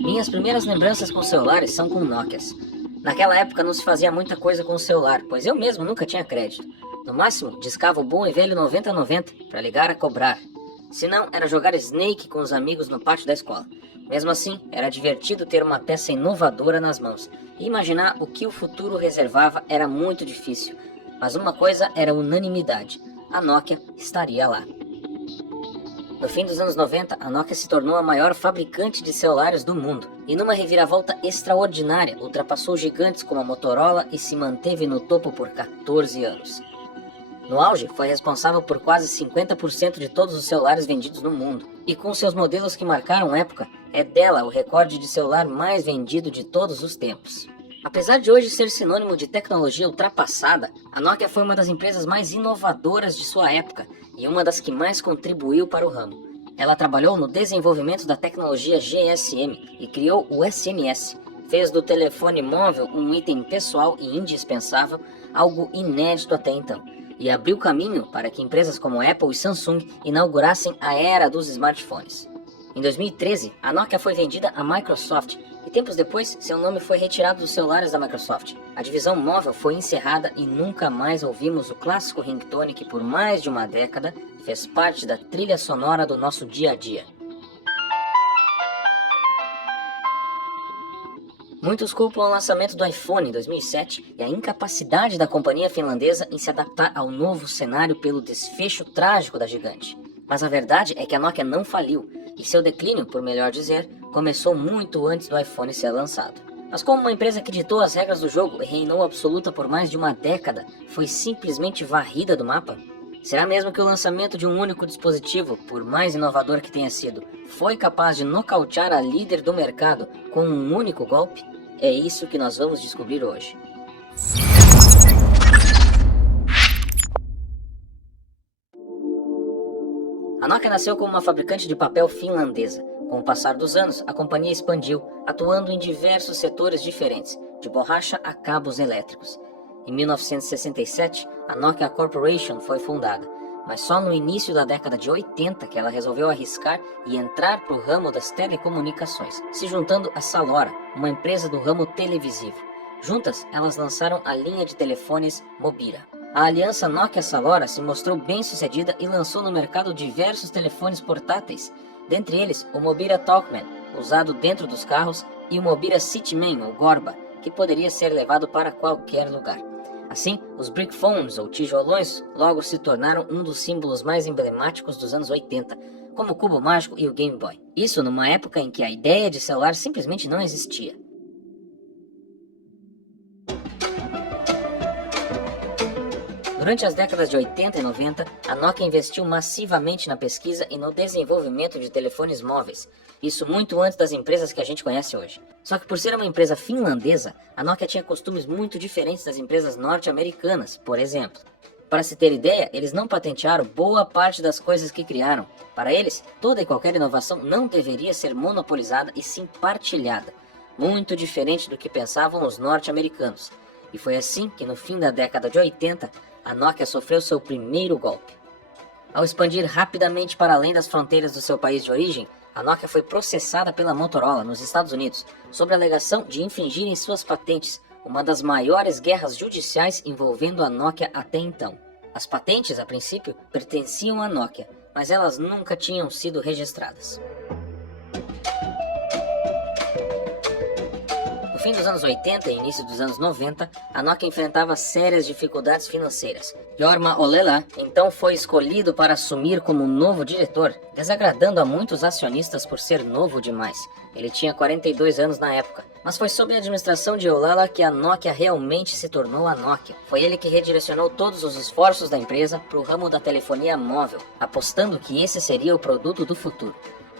Minhas primeiras lembranças com celulares são com Nokias. Naquela época não se fazia muita coisa com o celular, pois eu mesmo nunca tinha crédito. No máximo, discava o bom e velho 9090 para ligar a cobrar. Se não, era jogar Snake com os amigos no pátio da escola. Mesmo assim, era divertido ter uma peça inovadora nas mãos. E imaginar o que o futuro reservava era muito difícil. Mas uma coisa era unanimidade: a Nokia estaria lá. No fim dos anos 90, a Nokia se tornou a maior fabricante de celulares do mundo, e numa reviravolta extraordinária, ultrapassou gigantes como a Motorola e se manteve no topo por 14 anos. No auge, foi responsável por quase 50% de todos os celulares vendidos no mundo, e com seus modelos que marcaram época, é dela o recorde de celular mais vendido de todos os tempos. Apesar de hoje ser sinônimo de tecnologia ultrapassada, a Nokia foi uma das empresas mais inovadoras de sua época e uma das que mais contribuiu para o ramo. Ela trabalhou no desenvolvimento da tecnologia GSM e criou o SMS. Fez do telefone móvel um item pessoal e indispensável, algo inédito até então, e abriu caminho para que empresas como Apple e Samsung inaugurassem a era dos smartphones. Em 2013, a Nokia foi vendida à Microsoft e tempos depois seu nome foi retirado dos celulares da Microsoft. A divisão móvel foi encerrada e nunca mais ouvimos o clássico ringtone que por mais de uma década fez parte da trilha sonora do nosso dia a dia. Muitos culpam o lançamento do iPhone em 2007 e a incapacidade da companhia finlandesa em se adaptar ao novo cenário pelo desfecho trágico da gigante. Mas a verdade é que a Nokia não faliu, e seu declínio, por melhor dizer, começou muito antes do iPhone ser lançado. Mas como uma empresa que ditou as regras do jogo e reinou absoluta por mais de uma década, foi simplesmente varrida do mapa? Será mesmo que o lançamento de um único dispositivo, por mais inovador que tenha sido, foi capaz de nocautear a líder do mercado com um único golpe? É isso que nós vamos descobrir hoje. A Nokia nasceu como uma fabricante de papel finlandesa. Com o passar dos anos, a companhia expandiu, atuando em diversos setores diferentes, de borracha a cabos elétricos. Em 1967, a Nokia Corporation foi fundada, mas só no início da década de 80 que ela resolveu arriscar e entrar para o ramo das telecomunicações, se juntando a Salora, uma empresa do ramo televisivo. Juntas, elas lançaram a linha de telefones Mobira. A aliança Nokia-Salora se mostrou bem sucedida e lançou no mercado diversos telefones portáteis, dentre eles o Mobira Talkman, usado dentro dos carros, e o Mobira Cityman, ou Gorba, que poderia ser levado para qualquer lugar. Assim, os brick phones, ou tijolões, logo se tornaram um dos símbolos mais emblemáticos dos anos 80, como o Cubo Mágico e o Game Boy. Isso numa época em que a ideia de celular simplesmente não existia. Durante as décadas de 80 e 90, a Nokia investiu massivamente na pesquisa e no desenvolvimento de telefones móveis, isso muito antes das empresas que a gente conhece hoje. Só que por ser uma empresa finlandesa, a Nokia tinha costumes muito diferentes das empresas norte-americanas, por exemplo. Para se ter ideia, eles não patentearam boa parte das coisas que criaram. Para eles, toda e qualquer inovação não deveria ser monopolizada e sim partilhada, muito diferente do que pensavam os norte-americanos. E foi assim que no fim da década de 80, a Nokia sofreu seu primeiro golpe. Ao expandir rapidamente para além das fronteiras do seu país de origem, a Nokia foi processada pela Motorola nos Estados Unidos, sob a alegação de infringir em suas patentes, uma das maiores guerras judiciais envolvendo a Nokia até então. As patentes, a princípio, pertenciam à Nokia, mas elas nunca tinham sido registradas. No fim dos anos 80 e início dos anos 90, a Nokia enfrentava sérias dificuldades financeiras. Jorma Ollila então foi escolhido para assumir como novo diretor, desagradando a muitos acionistas por ser novo demais. Ele tinha 42 anos na época, mas foi sob a administração de Ollila que a Nokia realmente se tornou a Nokia. Foi ele que redirecionou todos os esforços da empresa para o ramo da telefonia móvel, apostando que esse seria o produto do futuro.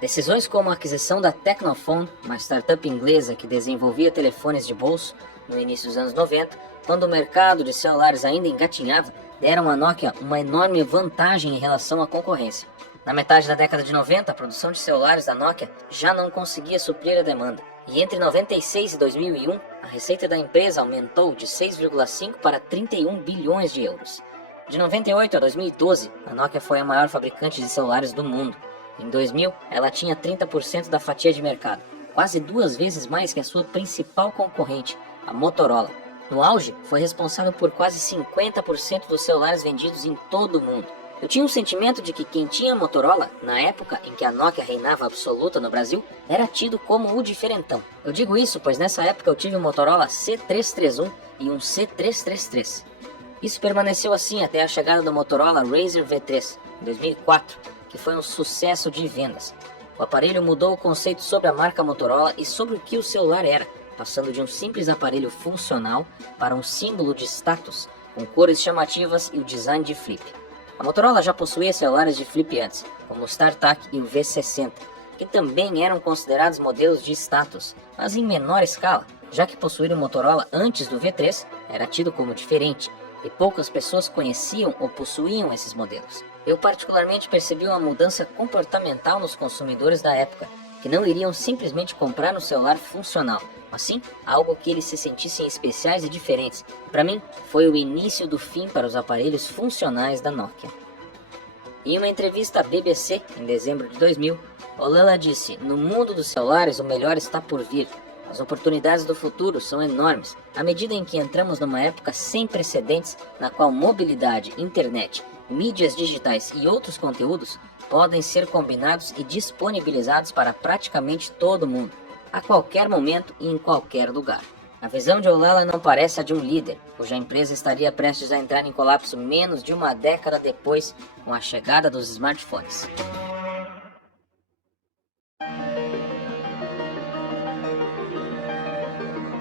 Decisões como a aquisição da Tecnophone, uma startup inglesa que desenvolvia telefones de bolso, no início dos anos 90, quando o mercado de celulares ainda engatinhava, deram à Nokia uma enorme vantagem em relação à concorrência. Na metade da década de 90, a produção de celulares da Nokia já não conseguia suprir a demanda, e entre 96 e 2001, a receita da empresa aumentou de 6,5 para 31 bilhões de euros. De 98 a 2012, a Nokia foi a maior fabricante de celulares do mundo. Em 2000, ela tinha 30% da fatia de mercado. quase 2 vezes mais que a sua principal concorrente, a Motorola. No auge, foi responsável por quase 50% dos celulares vendidos em todo o mundo. Eu tinha um sentimento de que quem tinha Motorola, na época em que a Nokia reinava absoluta no Brasil, era tido como o diferentão. Eu digo isso pois nessa época eu tive um Motorola C331 e um C333. Isso permaneceu assim até a chegada do Motorola Razr V3, em 2004, que foi um sucesso de vendas. O aparelho mudou o conceito sobre a marca Motorola e sobre o que o celular era, passando de um simples aparelho funcional para um símbolo de status, com cores chamativas e o design de flip. A Motorola já possuía celulares de flip antes, como o StarTAC e o V60, que também eram considerados modelos de status, mas em menor escala, já que possuir um Motorola antes do V3 era tido como diferente, e poucas pessoas conheciam ou possuíam esses modelos. Eu particularmente percebi uma mudança comportamental nos consumidores da época, que não iriam simplesmente comprar um celular funcional, mas sim algo que eles se sentissem especiais e diferentes. Para mim, foi o início do fim para os aparelhos funcionais da Nokia. Em uma entrevista à BBC, em dezembro de 2000, Ohlala disse: "No mundo dos celulares, o melhor está por vir. As oportunidades do futuro são enormes, à medida em que entramos numa época sem precedentes na qual mobilidade, internet, mídias digitais e outros conteúdos podem ser combinados e disponibilizados para praticamente todo mundo, a qualquer momento e em qualquer lugar." A visão de Ohlala não parece a de um líder, cuja empresa estaria prestes a entrar em colapso menos de uma década depois, com a chegada dos smartphones.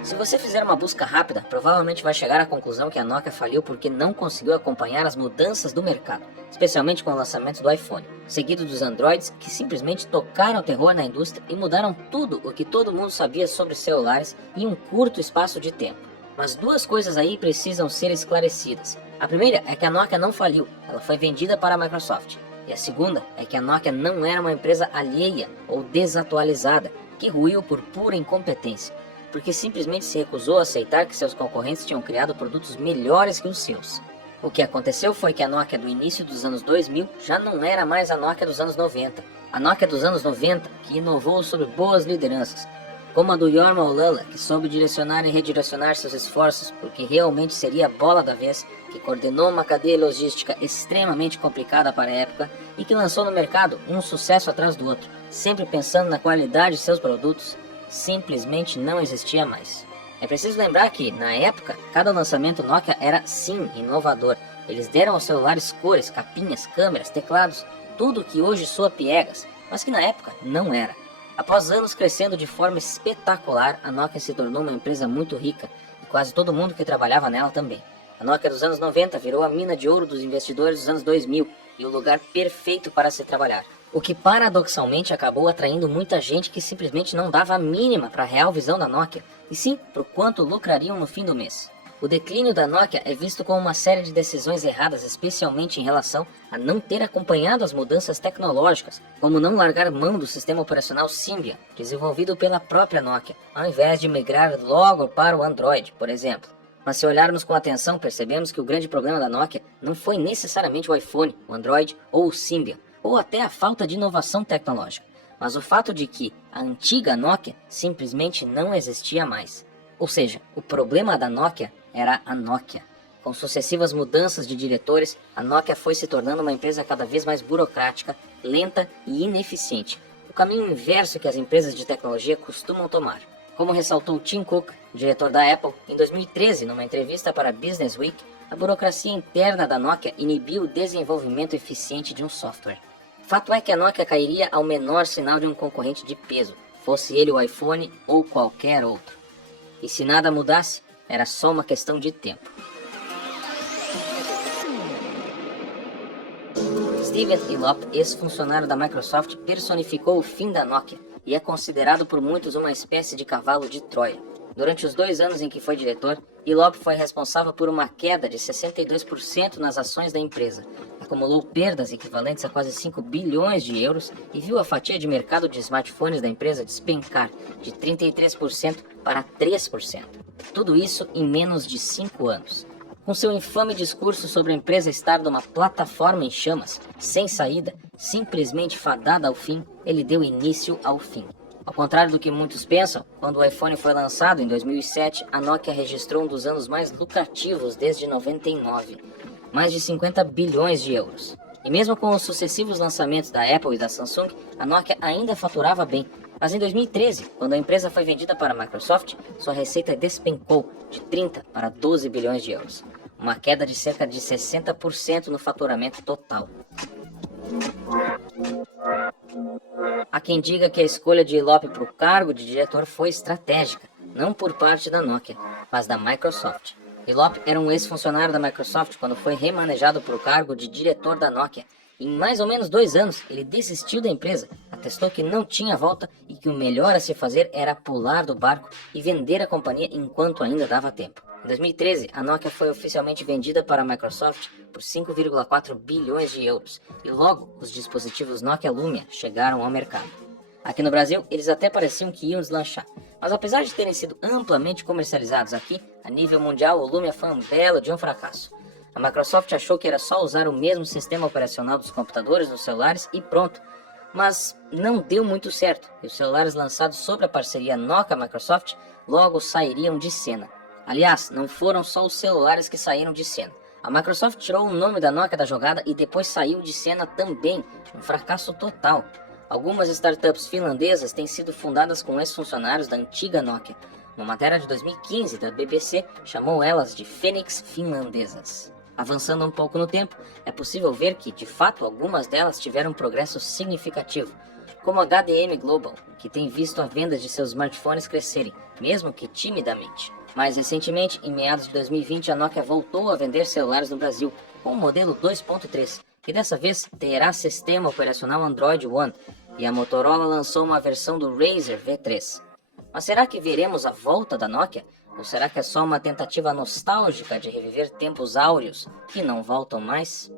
Se você fizer uma busca rápida, provavelmente vai chegar à conclusão que a Nokia faliu porque não conseguiu acompanhar as mudanças do mercado, especialmente com o lançamento do iPhone, seguido dos Androids, que simplesmente tocaram terror na indústria e mudaram tudo o que todo mundo sabia sobre celulares em um curto espaço de tempo. Mas 2 coisas aí precisam ser esclarecidas. A primeira é que a Nokia não faliu, ela foi vendida para a Microsoft. E a segunda é que a Nokia não era uma empresa alheia ou desatualizada, que ruiu por pura incompetência, porque simplesmente se recusou a aceitar que seus concorrentes tinham criado produtos melhores que os seus. O que aconteceu foi que a Nokia do início dos anos 2000 já não era mais a Nokia dos anos 90. A Nokia dos anos 90, que inovou sob boas lideranças, como a do Jorma Ohlala, que soube direcionar e redirecionar seus esforços porque realmente seria a bola da vez, que coordenou uma cadeia logística extremamente complicada para a época e que lançou no mercado um sucesso atrás do outro, sempre pensando na qualidade de seus produtos, simplesmente não existia mais. É preciso lembrar que, na época, cada lançamento Nokia era sim inovador. Eles deram aos celulares cores, capinhas, câmeras, teclados, tudo que hoje soa piegas, mas que na época não era. Após anos crescendo de forma espetacular, a Nokia se tornou uma empresa muito rica, e quase todo mundo que trabalhava nela também. A Nokia dos anos 90 virou a mina de ouro dos investidores dos anos 2000 e o lugar perfeito para se trabalhar. O que paradoxalmente acabou atraindo muita gente que simplesmente não dava a mínima para a real visão da Nokia, e sim para o quanto lucrariam no fim do mês. O declínio da Nokia é visto como uma série de decisões erradas, especialmente em relação a não ter acompanhado as mudanças tecnológicas, como não largar mão do sistema operacional Symbian, desenvolvido pela própria Nokia, ao invés de migrar logo para o Android, por exemplo. Mas se olharmos com atenção, percebemos que o grande problema da Nokia não foi necessariamente o iPhone, o Android ou o Symbian, ou até a falta de inovação tecnológica, mas o fato de que a antiga Nokia simplesmente não existia mais. Ou seja, o problema da Nokia era a Nokia. Com sucessivas mudanças de diretores, a Nokia foi se tornando uma empresa cada vez mais burocrática, lenta e ineficiente, o caminho inverso que as empresas de tecnologia costumam tomar. Como ressaltou Tim Cook, diretor da Apple, em 2013, numa entrevista para Business Week, a burocracia interna da Nokia inibiu o desenvolvimento eficiente de um software. Fato é que a Nokia cairia ao menor sinal de um concorrente de peso, fosse ele o iPhone ou qualquer outro. E se nada mudasse, era só uma questão de tempo. Steven Elop, ex-funcionário da Microsoft, personificou o fim da Nokia e é considerado por muitos uma espécie de cavalo de Troia. Durante os 2 anos em que foi diretor, Elop foi responsável por uma queda de 62% nas ações da empresa, acumulou perdas equivalentes a quase 5 bilhões de euros e viu a fatia de mercado de smartphones da empresa despencar de 33% para 3%. Tudo isso em menos de 5 anos. Com seu infame discurso sobre a empresa estar numa plataforma em chamas, sem saída, simplesmente fadada ao fim, ele deu início ao fim. Ao contrário do que muitos pensam, quando o iPhone foi lançado em 2007, a Nokia registrou um dos anos mais lucrativos desde 99, mais de 50 bilhões de euros. E mesmo com os sucessivos lançamentos da Apple e da Samsung, a Nokia ainda faturava bem. Mas em 2013, quando a empresa foi vendida para a Microsoft, sua receita despencou de 30 para 12 bilhões de euros, uma queda de cerca de 60% no faturamento total. Há quem diga que a escolha de Elop para o cargo de diretor foi estratégica, não por parte da Nokia, mas da Microsoft. Elop era um ex-funcionário da Microsoft quando foi remanejado para o cargo de diretor da Nokia. Em mais ou menos 2 anos, ele desistiu da empresa, atestou que não tinha volta e que o melhor a se fazer era pular do barco e vender a companhia enquanto ainda dava tempo. Em 2013, a Nokia foi oficialmente vendida para a Microsoft por 5,4 bilhões de euros e logo os dispositivos Nokia Lumia chegaram ao mercado. Aqui no Brasil, eles até pareciam que iam deslanchar, mas apesar de terem sido amplamente comercializados aqui, a nível mundial o Lumia foi um belo de um fracasso. A Microsoft achou que era só usar o mesmo sistema operacional dos computadores nos celulares e pronto, mas não deu muito certo e os celulares lançados sob a parceria Nokia-Microsoft logo sairiam de cena. Aliás, não foram só os celulares que saíram de cena. A Microsoft tirou o nome da Nokia da jogada e depois saiu de cena também, um fracasso total. Algumas startups finlandesas têm sido fundadas com ex-funcionários da antiga Nokia. Uma matéria de 2015 da BBC chamou elas de Fênix finlandesas. Avançando um pouco no tempo, é possível ver que, de fato, algumas delas tiveram um progresso significativo, como a HDM Global, que tem visto a venda de seus smartphones crescerem, mesmo que timidamente. Mais recentemente, em meados de 2020, a Nokia voltou a vender celulares no Brasil, com o modelo 2.3, que dessa vez terá sistema operacional Android One, e a Motorola lançou uma versão do Razr V3. Mas será que veremos a volta da Nokia? Ou será que é só uma tentativa nostálgica de reviver tempos áureos que não voltam mais?